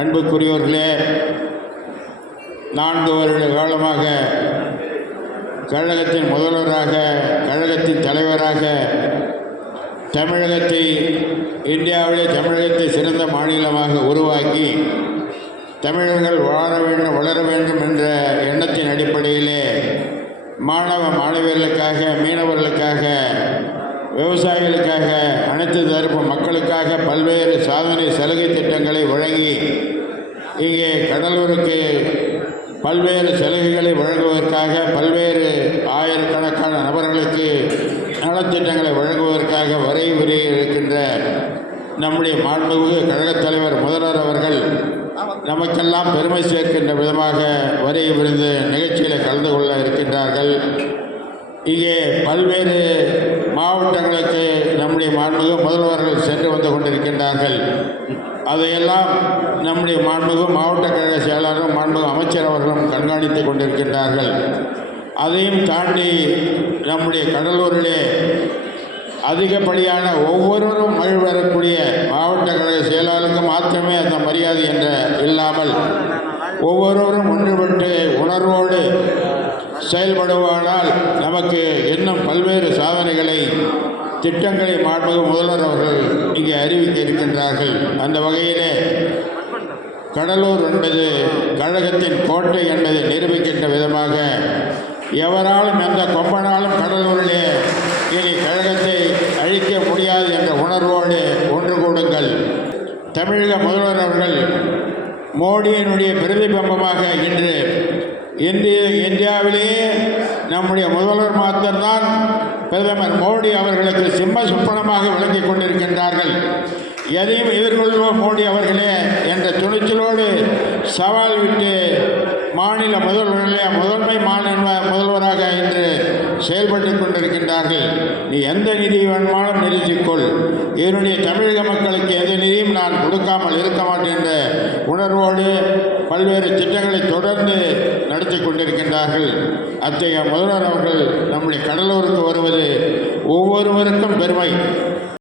அன்புக்குரியவர்களே, 4 வருட காலமாக கழகத்தின் முதல்வராக, கழகத்தின் தலைவராக இந்தியாவிலே தமிழகத்தை சிறந்த மாநிலமாக உருவாக்கி தமிழர்கள் வாழ வேண்டும், வளர வேண்டும் என்ற எண்ணத்தின் அடிப்படையிலே மாணவ மாணவியர்களுக்காக, மீனவர்களுக்காக, விவசாயிகளுக்காக, அனைத்து தரப்பு மக்களுக்காக பல்வேறு சாதனை சலுகை திட்டங்களை வழங்கி இங்கே கடலூருக்கு பல்வேறு சலுகைகளை வழங்குவதற்காக, பல்வேறு ஆயிரக்கணக்கான நபர்களுக்கு நலத்திட்டங்களை வழங்குவதற்காக வரை இருக்கின்ற நம்முடைய மாண்புமிகு கழகத் தலைவர் முதல்வர் அவர்கள் நமக்கெல்லாம் பெருமை சேர்க்கின்ற விதமாக வரை விருந்து நிகழ்ச்சியில் கலந்து கொள்ள இருக்கின்றார்கள். இங்கே பல்வேறு மாவட்டங்களுக்கு நம்முடைய மாண்புமிகு முதல்வர்கள் சென்று வந்து கொண்டிருக்கின்றார்கள். அதையெல்லாம் நம்முடைய மாண்புமிகு மாவட்ட கழக செயலாளரும் மாண்புமிகு அமைச்சர் அவர்களும் கண்காணித்து கொண்டிருக்கின்றார்கள். அதையும் தாண்டி நம்முடைய கடலூரிலே அதிகப்படியான ஒவ்வொருவரும் மகிழ்வரக்கூடிய மாவட்ட கழக செயலாளருக்கு மாத்திரமே அந்த மரியாதை என்ற இல்லாமல் ஒவ்வொருவரும் ஒன்றுபட்டு உணர்வோடு செயல்படுவானால் நமக்கு இன்னும் பல்வேறு சாதனைகளை, திட்டங்களை மாண்புமிகு முதல்வர் அவர்கள் இங்கே அறிவிக்க இருக்கின்றார்கள். அந்த வகையிலே கடலூர் என்பது கழகத்தின் கோட்டை என்பதை நிரூபிக்கின்ற விதமாக எவராலும் எந்த கொம்பனாலும் கடலூரிலே இனி கழகத்தை அழிக்க முடியாது என்ற உணர்வோடு ஒன்று கூடுங்கள். தமிழக முதல்வர் அவர்கள் மோடியினுடைய பிரதிபிம்பமாக இன்று இந்தியாவிலேயே நம்முடைய முதல்வர் மாத்திரம்தான் பிரதமர் மோடி அவர்களுக்கு சிம்ம சுப்பனமாக விளங்கி கொண்டிருக்கின்றார்கள். எதையும் எதிர்கொள்வோம் மோடி அவர்களே என்ற துணிச்சலோடு சவால் விட்டு மாநில முதல்வர்களே முதன்மை மாநில முதல்வராக இன்று செயல்பட்டு கொண்டிருக்கின்றார்கள். நீ எந்த நிதி வேணுமானும் நிறுத்திக்கொள், என்னுடைய தமிழக மக்களுக்கு எந்த நிதியும் நான் கொடுக்காமல் இருக்க மாட்டேன் என்ற உணர்வோடு பல்வேறு திட்டங்களை தொடர்ந்து நடத்தி கொண்டிருக்கின்றார்கள். அத்தகைய முதல்வர் அவர்கள் நம்முடைய கடலூருக்கு வருவது ஒவ்வொருவருக்கும் பெருமை.